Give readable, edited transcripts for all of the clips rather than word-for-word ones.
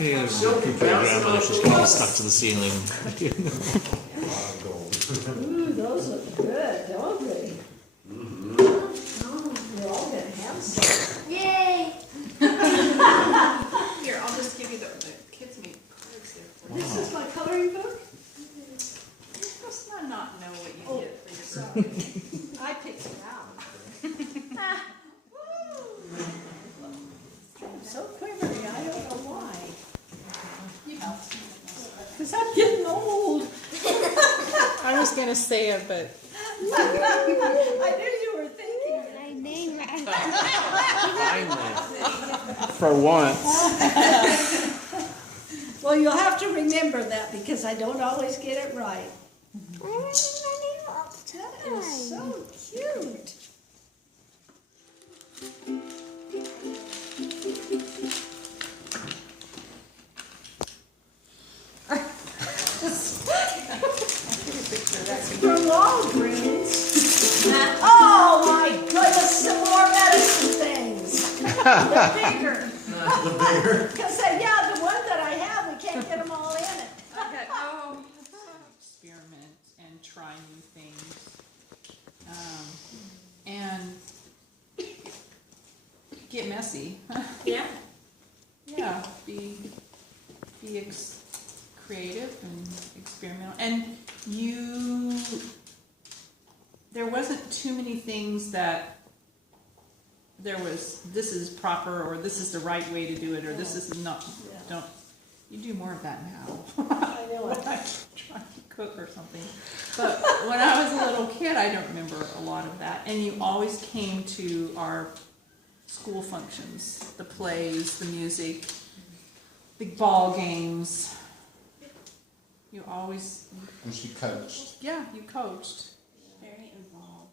Yeah, silky your grandma bouncing she's off gonna the be stuck to the ceiling. Ooh, those look good, don't they? Mm-hmm. Oh, we're all gonna have some. Yay! Here, I'll just give you the kids make cards there for you. This is my coloring book? You're supposed to not know what you Oh, get for yourself. sorry. I picked it out. I'm so quivery, I don't know why. You know. Because I'm getting old. I was gonna say it, but I knew you were thinking. My name. For once. Well, you'll have to remember that because I don't always get it right. I remember my name all the That is time. so cute. From Walgreens. Oh my goodness, some more medicine things. They're bigger. The bigger. Because, yeah, the one that I have, we can't get them all in it. Okay, oh, experiment and try new things. And get messy. Yeah. Yeah, be creative and experimental. And there wasn't too many things that there was, this is proper, or this is the right way to do it, or this is not, Yeah. you do more of that now. I know When it. I'm trying to cook or something. But when I was a little kid, I don't remember a lot of that. And you always came to our school functions, the plays, the music, big ball games. You always, And she coached. yeah, you coached. Very involved.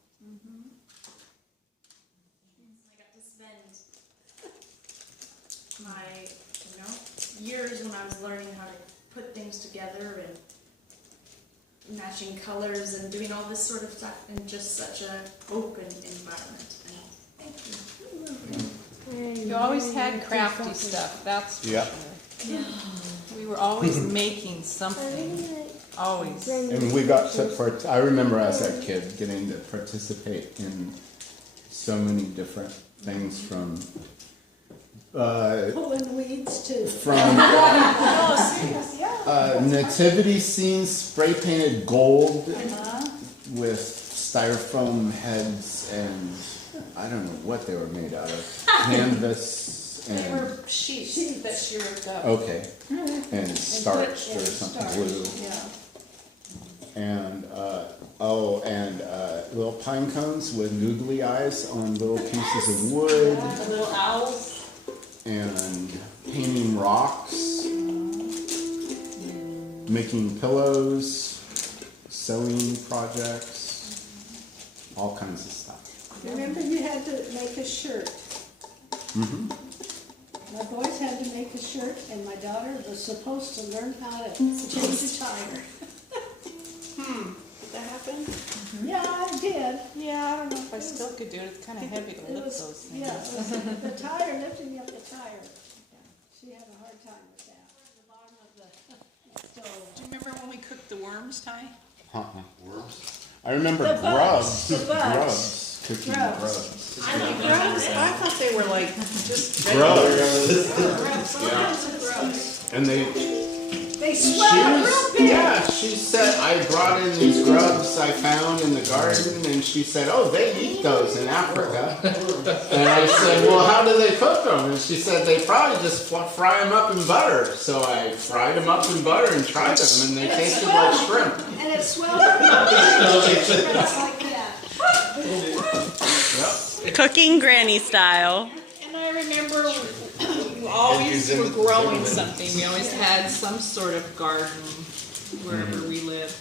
I got to spend my, years when I was learning how to put things together and matching colors and doing all this sort of stuff in just such an open environment. And thank you. You always had crafty stuff, that's for Yep. sure. We were always making something, always. And we got to I remember as a kid getting to participate in so many different things from Pulling weeds too. Oh, serious, yeah. nativity scenes spray painted gold with styrofoam heads and I don't know what they were made out of. Canvas They and were sheets that she ripped up. okay. And starched or and something starched, blue. Yeah. And little pine cones with googly eyes on little pieces of wood, The little owls. and painting rocks, making pillows, sewing projects, all kinds of stuff. Remember you had to make a shirt. Mm-hmm. My boys had to make a shirt and my daughter was supposed to learn how to change a tire. did that happen? Yeah, I did. Yeah, I don't know if I still could do it. It's kind of heavy to It lift was- those things. Yeah, it was the tire, lifting up the tire. She had a hard time with that. The bottom of the stove. Do you remember when we cooked the worms, Ty? Worms. I remember The bugs, grubs, the bugs. grubs, cooking Grubs. grubs. I like grubs. I thought they were like just Grubs. Grubs, all kinds of grubs. And They swell real big. yeah, she said, I brought in these grubs I found in the garden, and she said, oh, they eat those in Africa. And I said, well, how do they cook them? And she said, they probably just fry them up in butter. So I fried them up in butter and tried them, and they tasted like shrimp. And it swelled just like that. Yep. cooking granny style. And I remember you always were growing something. We always had some sort of garden wherever we lived.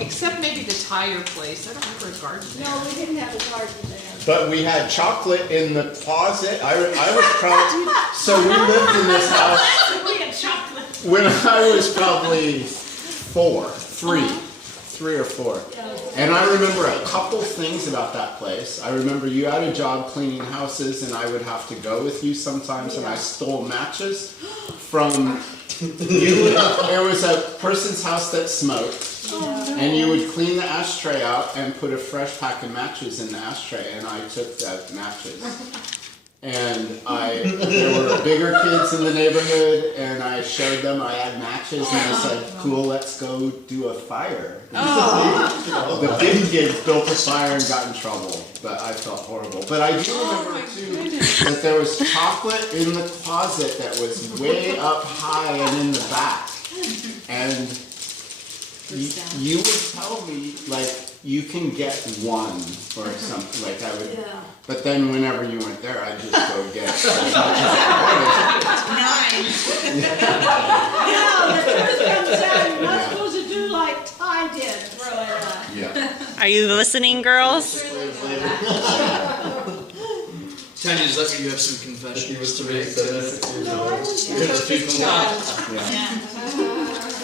Except maybe the tire place. I don't remember a garden there. No, we didn't have a garden there. But we had chocolate in the closet. I was probably, so we lived in this house We had chocolate. when I was probably 3. 3 or 4. And I remember a couple things about that place. I remember you had a job cleaning houses, and I would have to go with you sometimes, and I stole matches from you. There was a person's house that smoked, and you would clean the ashtray out and put a fresh pack of matches in the ashtray, and I took the matches. And there were bigger kids in the neighborhood, and I showed them I had matches, and I said, cool, let's go do a fire. The big kids built a fire and got in trouble, but I felt horrible. But I do remember, too, that there was chocolate in the closet that was way up high and in the back. And you would tell me, like, you can get one or something, like I would. Yeah. But then whenever you went there, I'd just go get as much as I Now, the truth comes out, you're not supposed to do like Ty did, Roella. Yeah. Are you listening, girls? Tanya, does that mean you have some confessions to make?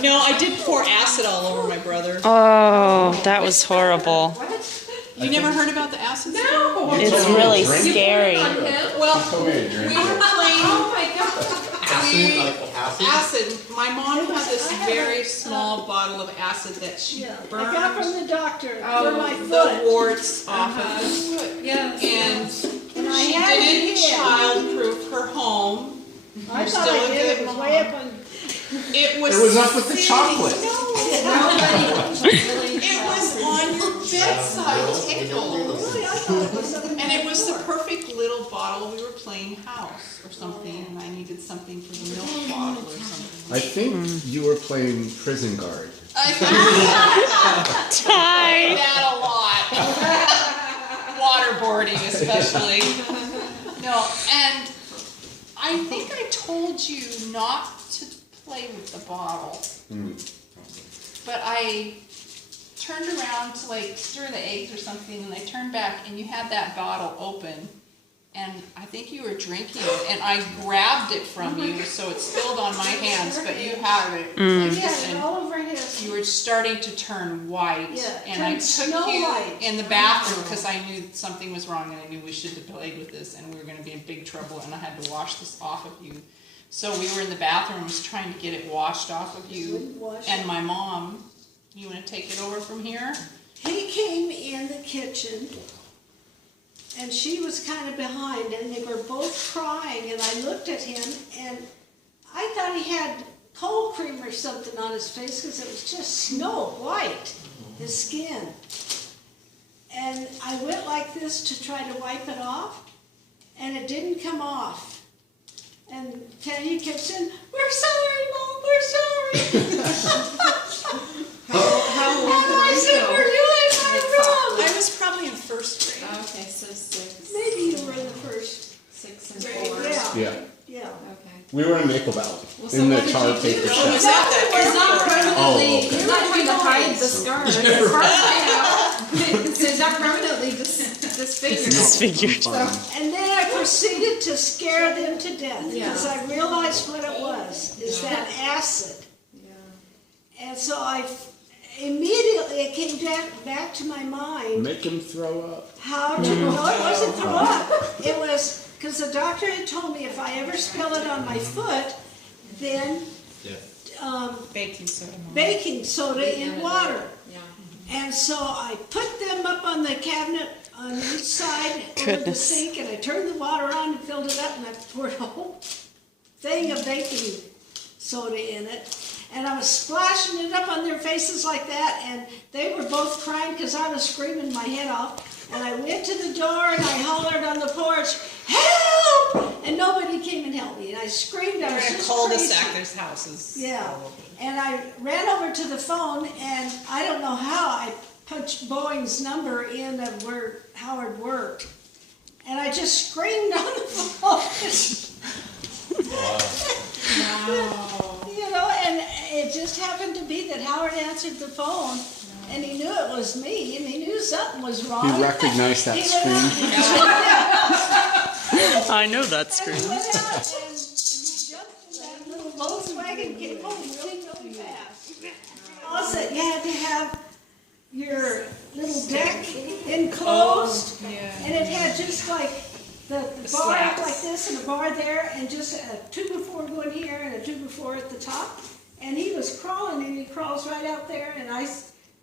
No, I did pour acid all over my brother. Oh, that was horrible. You never heard about the acid? No. It's really scary. Well, we were playing Oh my God. acid. My mom had this very small bottle of acid that she Yeah, I got burned from the doctor for my the foot. warts off of the foot. Yes. And And I she had it didn't here. childproof her home. I You're thought still I a did, good it was mom. way up on. It was. It was up with the chocolate. It was on your bedside table. Really, I thought it was something. And it was the perfect little bottle. We were playing house or something, and I needed something for the milk bottle or something. I think you were playing prison guard. I Ty. that a lot. Waterboarding, especially. No, and I think I told you not to play with the bottle. But I turned around to like stir the eggs or something, and I turned back, and you had that bottle open, and I think you were drinking it, and I grabbed it from you, so it spilled on my hands, but you have it. Like this, Yeah, and all over his. you were starting to turn white, Yeah, and I turned took Snow you White. in the bathroom because I knew something was wrong, and I knew we shouldn't have played with this, and we were going to be in big trouble, and I had to wash this off of you. So we were in the bathroom, was trying to get it washed off of you, Wouldn't wash and it. my mom. You want to take it over from here? He came in the kitchen, and she was kind of behind, and they were both crying, and I looked at him, and I thought he had cold cream or something on his face, because it was just snow white, his skin. And I went like this to try to wipe it off, and it didn't come off. And Tanya kept saying, "We're sorry, Mom, we're sorry." And I said, "We're really not I was probably in first grade. Okay, so 6, wrong. Maybe you were in the first. 6 and grade. 4. Yeah, Yeah. yeah. Okay. We were in Maple Valley, so in the what did tar you do? paper Oh, shop. was that that It's not permanently, okay. it's not trying to hide the scar. It's part so it's not permanently disfigured. Disfigured. And then I proceeded to scare them to death, because Yeah. I realized what it was, is that acid. Yeah. And so immediately it came back to my mind Make him throw up. how to, no, it wasn't throw up. It was, because the doctor had told me if I ever spill it on my foot, then Baking soda. baking soda in water. Yeah. And so I put them up on the cabinet on each side over the Goodness. sink, and I turned the water on and filled it up, and I poured a whole thing of baking soda in it. And I was splashing it up on their faces like that, and they were both crying because I was screaming my head off. And I went to the door and I hollered on the porch, "Help!" And nobody came and helped me. And I screamed, I We're was in a just cul-de-sac, crazy. there's houses. Yeah, and I ran over to the phone, and I don't know how, I punched Boeing's number in of where Howard worked. And I just screamed on the phone. You know, and it just happened to be that Howard answered the phone, and he knew it was me, and he knew something was wrong. He recognized that He went scream. out- I know that And scream. he went out and jumped in that little Volkswagen, came home really, really fast. Also, you had to have your little deck enclosed, Yeah. and it had just like the bar up like this and a bar there, and just a 2x4 going here and a 2x4 at the top. And he was crawling, and he crawls right out there, and I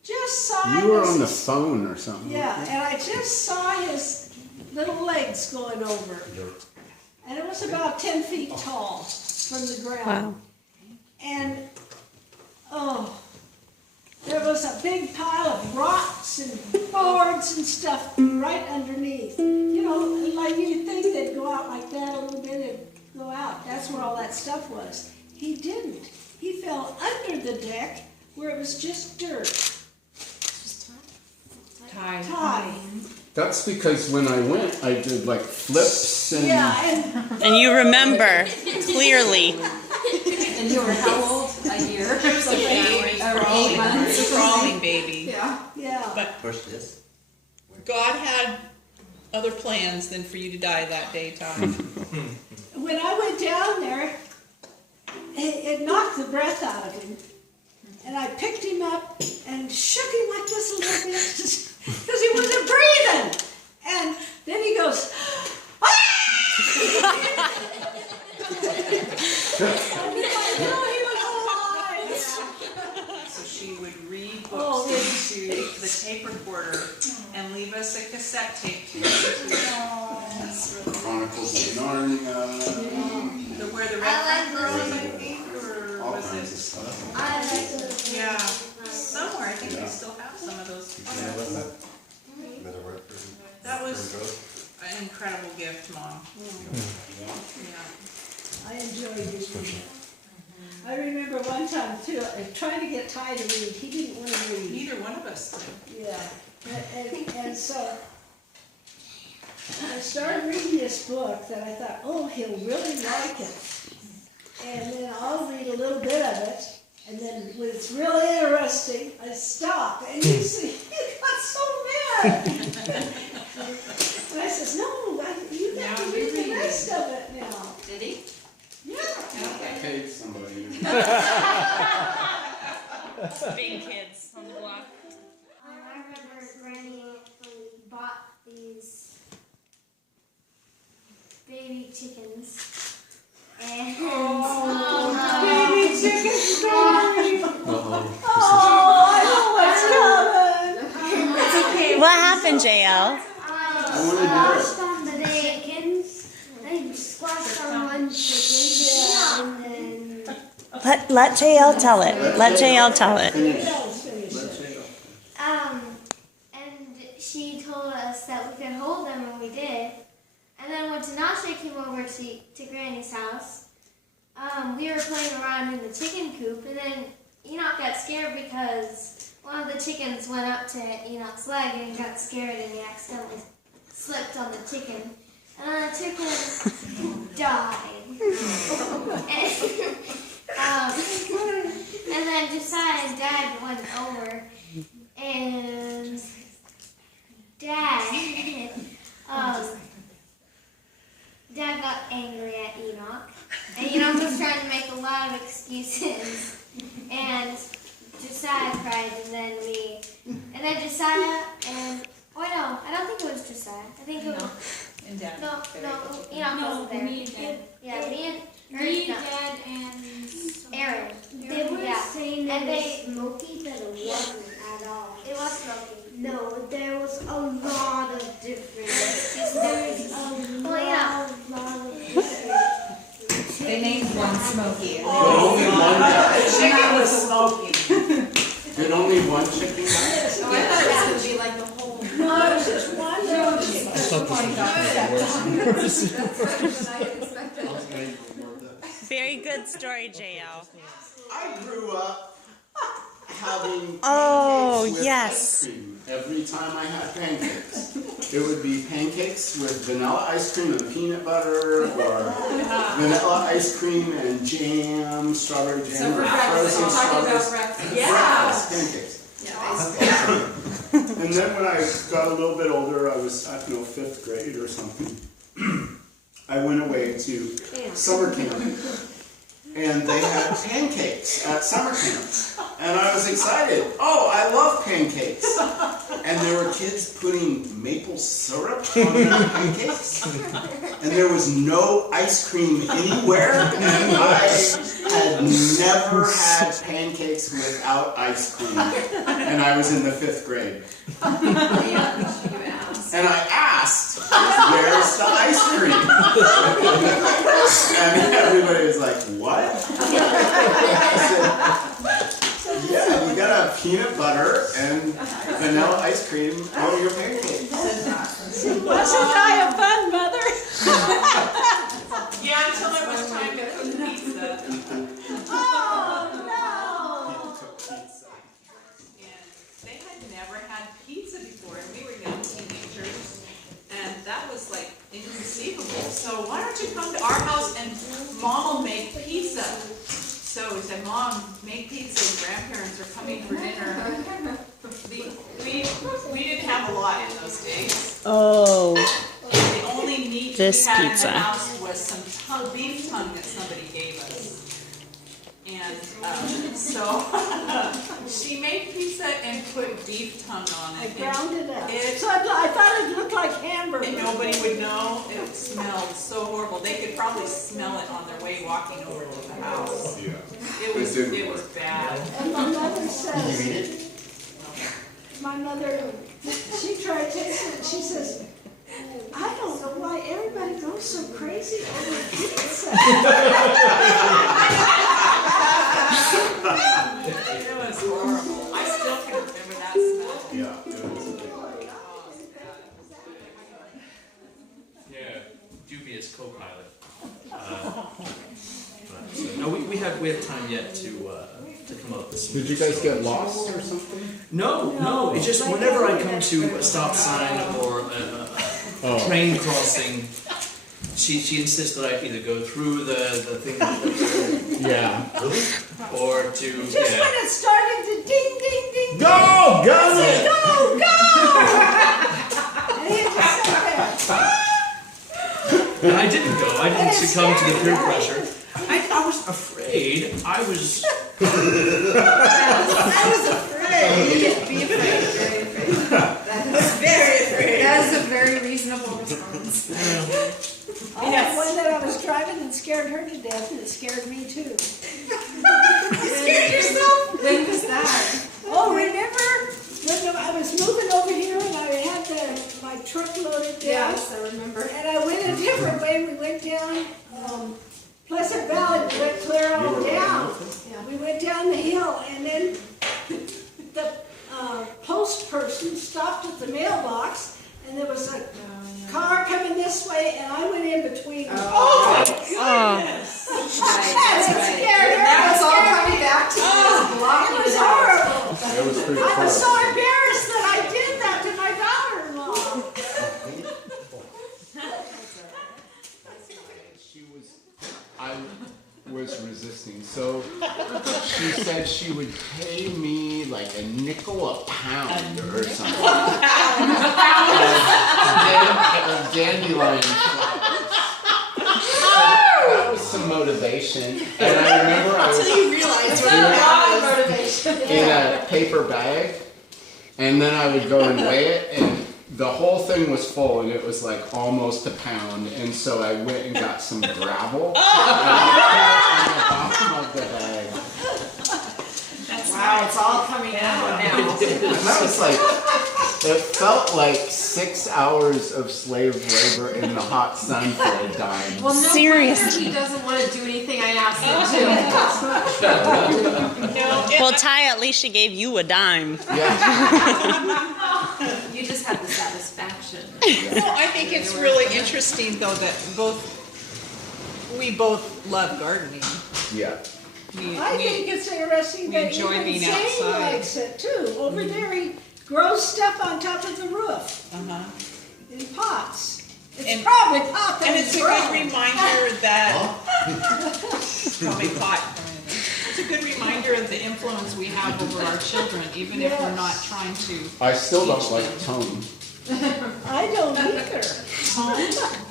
just saw You were his- on the phone or something. Yeah, and I just saw his little legs going over. And it was about 10 feet tall from the ground. Wow. And, oh, there was a big pile of rocks and boards and stuff right underneath. You know, like you'd think they'd go out like that a little bit and go out. That's where all that stuff was. He didn't. He fell under the deck where it was just dirt. Tie. That's because when I went, I did like flips and Yeah, and And you remember clearly. And you were how old? A year? Or 8 months? A crawling baby. yeah. Push this. God had other plans than for you to die that day, Tom. When I went down there, it knocked the breath out of him. And I picked him up and shook him like this a little bit because he wasn't breathing. And then he goes, ah! And then I knew he was alive. So she would read Oh, books into the tape recorder and leave us a cassette tape to listen to. Chronicles of Narnia, Where the red girl was, I think, or all was kinds of it? stuff. Yeah, somewhere, I think we still have some of those. That was an incredible gift, Mom. Yeah. I enjoyed his reading. I remember one time too, trying to get Ty to read. He didn't want to read. Neither one of us did. Yeah, and so I started reading this book that I thought, oh, he'll really like it. And then I'll read a little bit of it, and then when it's really interesting, I stop. And he got so mad. And I says, no, you got to read the rest of it now. Did he? Yeah. I paid somebody. Big kids on the block. I remember Granny bought these baby chickens. And Baby chicken story. Uh-oh. Oh, I know what's coming. What happened, JL? squashed on the chickens. They squashed on one chicken. And then Let JL tell it. Let JL tell it. Finish. and she told us that we could hold them, and we did. And then when Tinashe came over to Granny's house, we were playing around in the chicken coop, and then Enoch got scared because one of the chickens went up to Enoch's leg and he got scared and he accidentally slipped on the chicken. And then the chicken died. And then Josiah and Dad went over, and Dad got angry at Enoch, and Enoch was trying to make a lot of excuses, and Josiah cried, and then Josiah and, oh no, I don't think it was Josiah, I think it was, And Dad. no, Enoch wasn't there. Me and Dad. Yeah, me and Me, Dad, and Aaron. They were saying And it was they- smoky, but it wasn't at all. It was smoky. No, there was a lot of difference. There was a Well, yeah. lot of difference. They named one Smokey. But only one died. Chicken was Smokey. Did only one chicken die? Oh, I thought it was going to be like the whole. No, it was just one little chicken. Very good story, JL. I grew up having Oh, pancakes with yes. ice cream every time I had pancakes. It would be pancakes with vanilla ice cream and peanut butter, or vanilla ice cream and jam, strawberry jam, or frozen strawberries. Breakfast pancakes. And then when I got a little bit older, I was, I don't know, 5th grade or something, I went away to summer camp. And they had pancakes at summer camp. And I was excited. Oh, I love pancakes. And there were kids putting maple syrup on their pancakes. And there was no ice cream anywhere. And I had never had pancakes without ice cream. And I was in the 5th grade. And I asked, where's the ice cream? And everybody was like, what? I said, yeah, you gotta have peanut butter and vanilla ice cream on your pancakes. Wasn't I a fun mother? Yeah, until it was time to cook pizza. Oh, And they had never had pizza before, and we were young teenagers, and that was like inconceivable. So why don't you come to our house and Mom will make pizza? So we said, Mom, make pizza. Grandparents are coming for dinner. We didn't have a lot in those days. Oh, The only meat This we had pizza. in the house was some beef tongue that somebody gave us. And so she made pizza and put beef tongue on I it. ground it up. It- So I thought it looked like hamburger. And nobody would know. It smelled so horrible. They could probably smell it on their way walking over to the house. Yeah. It was bad. And my mother says, she tried tasting it, she says, I don't know why everybody goes so crazy over pizza. It was horrible. I still can remember that smell. Yeah, it was a big one. Yeah, dubious co-pilot. No, we have time yet to come up with some. Did you guys get lost or something? No. It's just whenever I come to a stop sign or a train crossing, she insists that I either go through the thing Yeah. really, or to Just when it started to ding, ding, ding. Go! Go! Go! And he just sat there. And I didn't go. I didn't succumb to the peer pressure. I was afraid. I was. Be afraid, very afraid. That is very afraid. That is a very reasonable response. I had one that I was driving and scared her to death, and it scared me too. You scared yourself? When was that? Oh, remember when I was moving over here and I had my truck loaded down? Yes, I remember. And I went a different way. We went down Pleasant Valley. We went clear on down. We went down the hill, and then the post person stopped at the mailbox, and there was a car coming this way, and I went in between. Oh, goodness! That's right. Scared her. That was all coming back to you. It was horrible. That was pretty I was fun. so embarrassed that I did that to my daughter-in-law. I was resisting. So she said she would pay me like a nickel a pound or something. Of dandelion flowers. That was some motivation. And I remember I was in a paper bag, and then I would go and weigh it, and the whole thing was full, and it was like almost a pound. And so I went and got some gravel, and I put it on the bottom of the bag. Wow, it's all coming out now. And that was like, it felt like 6 hours of slave labor in the hot sun for a dime. Well, no Seriously. wonder he doesn't want to do anything I asked him to. well, Ty, at least she gave you a dime. Yeah. You just had the satisfaction. Well, I think it's really interesting though that we both love gardening. Yeah. I think it's interesting we that enjoy even being Zane outside. likes it too. Over there, he grows stuff on top of the roof in pots. It's And- probably pot that And he's it's a grown. good reminder that probably pot. It's a good reminder of the influence we have over our children, even if we're not trying to. I still don't like tongue. I don't either.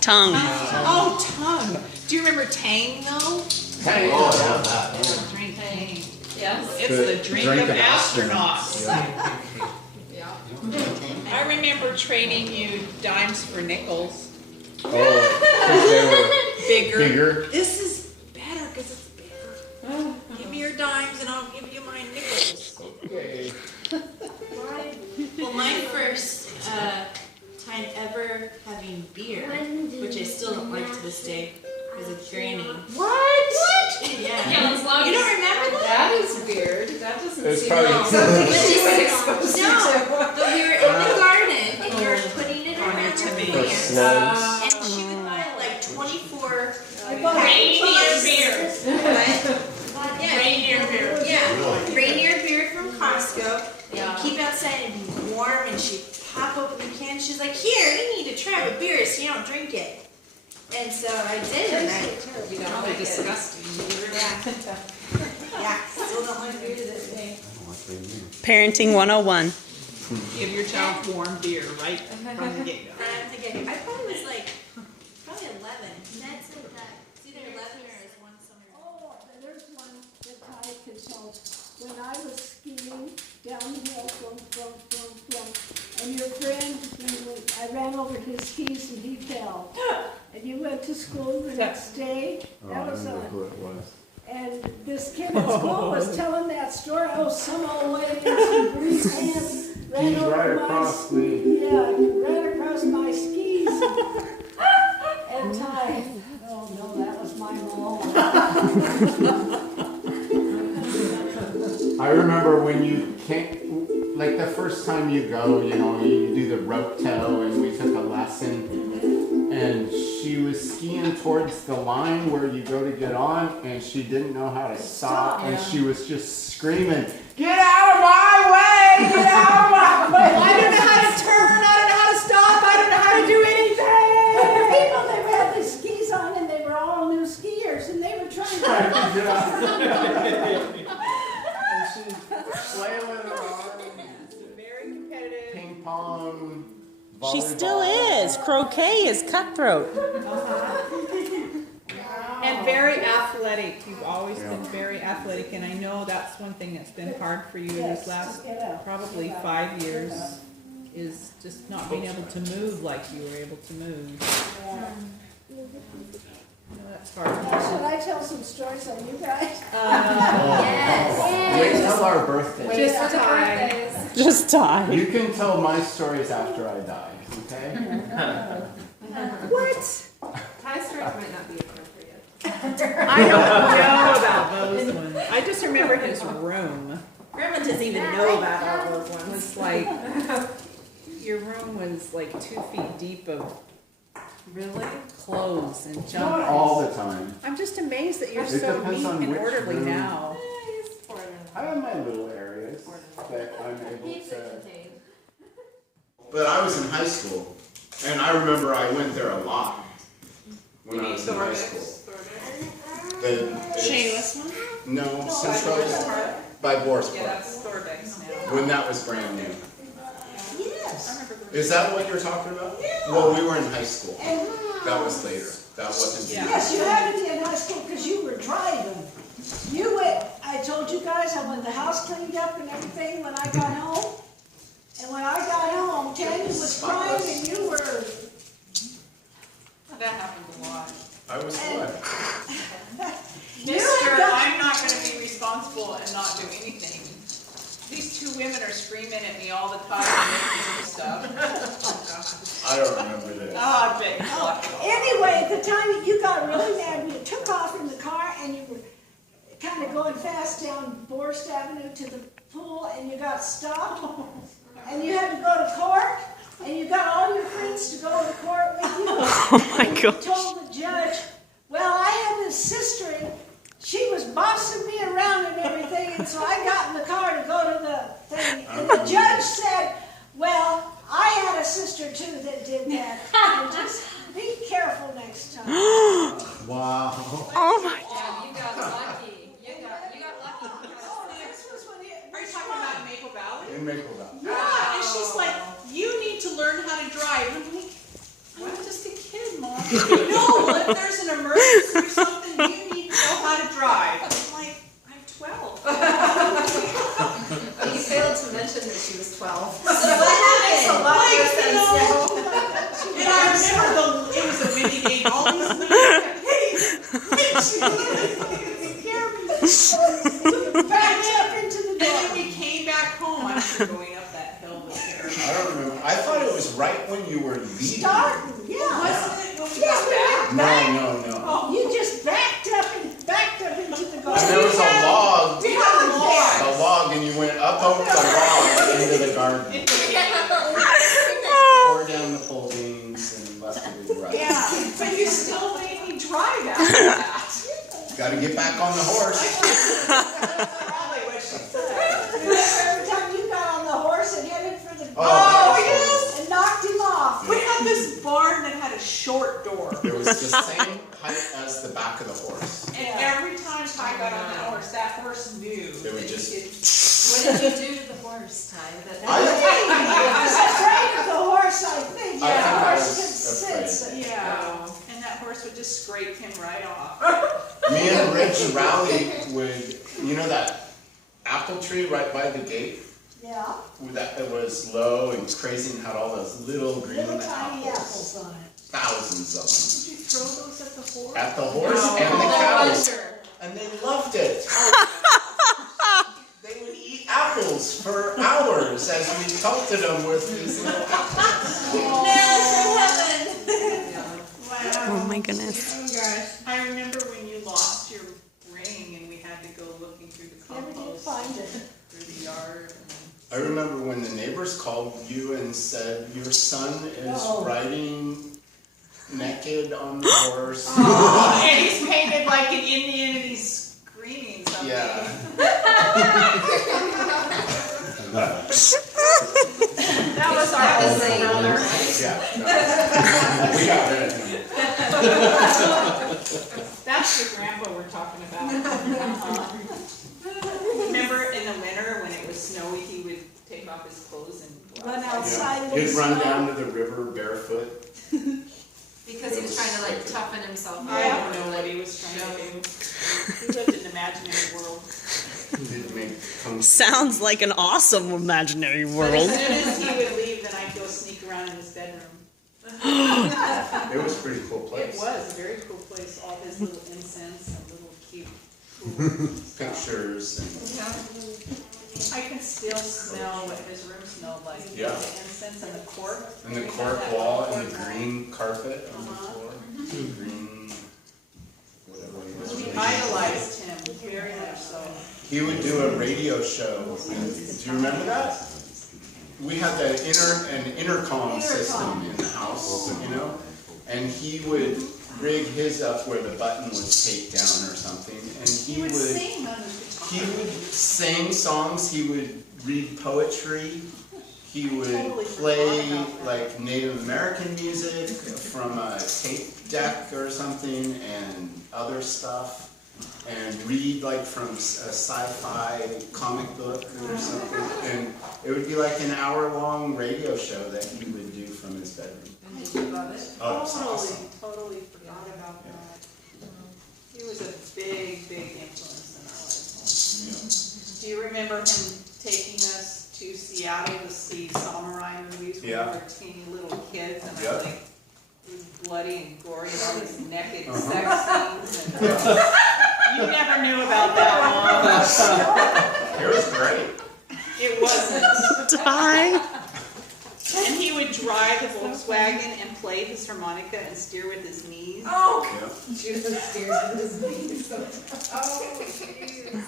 Tongue. Oh, tongue. Do you remember Tang though? Hey, Drink Tang. It's the drink of astronauts. I remember trading you dimes for nickels. Oh, 'cause they were bigger. This is better because it's bigger. Give me your dimes and I'll give you my nickels. Okay. Well, my first time ever having beer, which I still don't like to this day, was with Granny. What? Yeah. Yeah, as long You as don't remember that? that is weird. That doesn't It's seem probably- like something But she would this- expose you No, to. but we were in the garden and you were putting it On your around your tomatoes. For plants. slugs. And she would buy like 24 Reindeer beer. Yeah. Reindeer beer. Yeah, reindeer beer from Costco. Yeah. And keep outside and be warm, and she'd pop open the can. She's like, "Here, you need to try a beer so you don't drink it." And so I did, and I Probably disgusting. yeah, still don't like beer to this day. Parenting 101. Give your child warm beer right from the get-go. I probably was like, probably 11. That's like that. It's either 11 or it's one summer. Oh, there's one that I can tell. When I was skiing down the hill, and your friend, I ran over his skis and he fell. And you went to school the next day. Oh, That I was remember who it was. And this kid at school was telling that story. Oh, some old lady in some green pants ran He's over right my across me. yeah, ran across my skis and tied. Oh no, that was my Malone. I remember when you came, like the first time you go, you know, you do the rope tow and we took a lesson and she was skiing towards the line where you go to get on and she didn't know how to stop and she was just screaming, "Get out of my way! Get out of my way! I don't know how to turn, I don't know how to stop, I don't know how to do anything. And the people that had the skis on and they were all new skiers and they were trying to And she's flailing her arms, Very competitive. ping pong, She still volleyball. is. Croquet is cutthroat. And very athletic. You've always been very athletic, and I know that's one thing that's been hard for you Yes, these last get up. probably 5 years, is just not being able to move like you were able to move. That's hard. Should I tell some stories on you guys? Wait till our birthday. Just time. Just die. You can tell my stories after I die, okay? What? Tie stories might not be appropriate. I don't know about those ones. I just remember his room. Grandma doesn't even know about all those It ones. was like, your room was like 2 feet deep of Really? clothes and Not junk. all the time. I'm just amazed that you're It so depends neat on and which orderly room. now. I have my little areas that I'm able Keeps it to. contained. But I was in high school, and I remember I went there a lot when I was in high school. Shameless one? No, Central by Boris Yeah, Park, that's Thorbeck's now. when that was brand new. Yes. Is that what you're talking about? Well, we were in high school. That was later. That wasn't. Yeah. Yes, you had to be in high school because you were driving. You went, I told you guys, I wanted the house cleaned up and everything when I got home. And when I got home, Tanya was crying and you were, That happens a lot. I was what? Mister, I'm not gonna be responsible and not do anything. These two women are screaming at me all the time and making me do stuff. I don't remember this. Oh, I bet you lucky. anyway, the time you got really mad, when you took off in the car and you were kind of going fast down Forest Avenue to the pool and you got stopped and you had to go to court and you got all your friends to go to court with you. Oh my And you gosh. told the judge, well, I had this sister and she was bossing me around and everything, and so I got in the car to go to the thing. And the judge said, well, I had a sister too that did that. And just be careful next time. Wow. Oh my. Yeah, you got lucky. You got lucky. Oh, this was when it Are you was talking fun. about Maple Valley? In Maple Valley. Yeah, and she's like, you need to learn how to drive. I'm like, I'm just a kid, Mom. No, if there's an emergency or something, you need to know how to drive. I'm like, I'm 12. mentioned that she was 12. So what Makes a lot happened? more sense now. And I remember it was a windy game, all these little, Backed up into the and then door. we came back home after going up that hill with her. I don't remember. I thought it was right when you were leaving. Starting, yeah. Wasn't it when we Yeah, got we back? went back. No. You just backed up into the garden. And there was a log, We had a log. a log, and you went up over the log into the garden. Tore down the foldings and left it in right. Yeah, but you still made me drive after that. Got to get back on the horse. That's probably what she said. Every time you got on the horse and headed for the Oh, yes. and knocked him off. We had this barn that had a short door. It was the same height as the back of the horse. And every time Ty got on that horse knew. It would that just- he could- What did you do to the horse, Ty? I I was afraid of the horse, I think. I The think I horse was could sense afraid. it. Yeah, and that horse would just scrape him right off. Me and Rich Rowley would, you know that apple tree right by the gate? Yeah, That it was low and crazy and had all those little green little tiny apples. apples on it. Thousands of Did you throw those at the horse? them. At the horse No. and the No cows. wonder. And they loved it. They would eat apples for hours as we pelted them with these little apples. Oh my goodness. Oh gosh, I remember when you lost your ring and we had to go looking through the Never did compost, find it. through the yard. I remember when the neighbors called you and said, your son is riding naked on the horse. And he's painted like an Indian and he's screaming something. Yeah. That was our older brother. Yeah. We got rid of him. That's the grandpa we're talking about. Remember in the winter when it was snowy, he would take off his clothes and go Run outside? outside. He'd run down to the river barefoot. Because he was trying to like toughen himself up. I don't know what he was trying to do. He lived in an imaginary world. He'd make kung fu. Sounds like an awesome imaginary But world. as soon as he would leave, then I'd go sneak around in his bedroom. It was a pretty cool It place. was a very cool place, all his little incense and little cute cool stuff. Pictures and I can still smell what his room smelled like. Yeah. The incense and the cork. and the We had cork that wall cork and the wall. green carpet on the floor. Green, whatever he was. We really- idolized him, very much so. He would do a radio show. Do you remember that? We had an intercom system in the house, you know? And he would rig his up where the button was taped down or something, and He would sing on his he guitar. would sing songs, he would read poetry, he would Totally play forgot about that. like Native American music from a tape deck or something and other stuff, and read like from a sci-fi comic book or something. And it would be like an hour-long radio show that he would do from his bedroom. And did you love it? Oh, it's awesome. Totally forgot about that. He was a big, big influence in our lives. Do you remember him taking us to Seattle to see samurai movies when Yeah. we were teeny little kids? And Yeah. I think it was bloody and gory and all these naked Uh-huh. sex scenes. And, you never knew about that one. It was great. It wasn't. Die. And he would drive the Volkswagen and play his harmonica and steer with his knees. Yeah. She was upstairs with his knees. Oh, jeez.